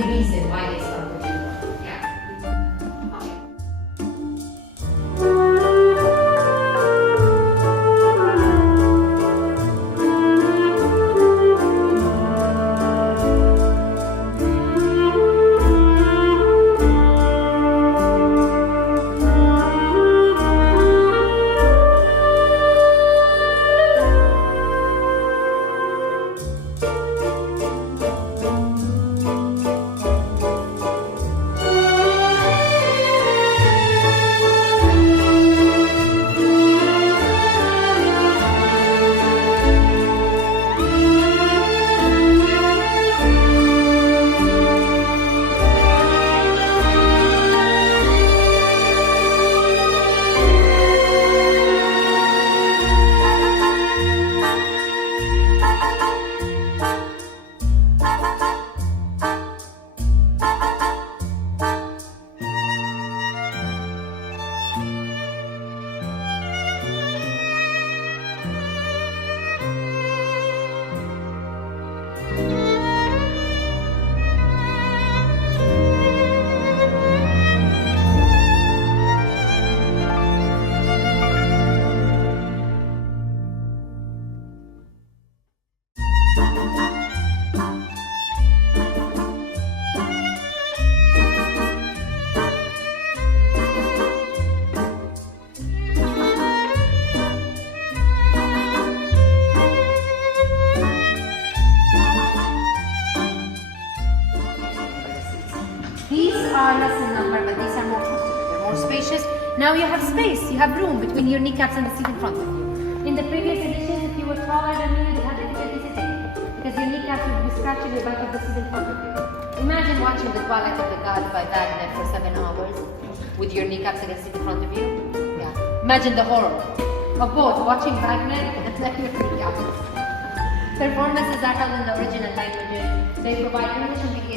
main reason why they start with you. Yeah. Okay. These are less in number, but these are more comfortable. They're more spacious. Now you have space, you have room between your kneecaps and the seat in front of you. In the previous editions, if you were taller than me, you'd have difficulty sitting because your kneecaps would be scratching the back of the seat in front of you. Imagine watching the Twilight of the Gods by Wagner for 7 hours with your kneecaps against the seat in front of you. Yeah. Imagine the horror of both watching Wagner and then your kneecaps. Performances are held in the original languages. They provide English and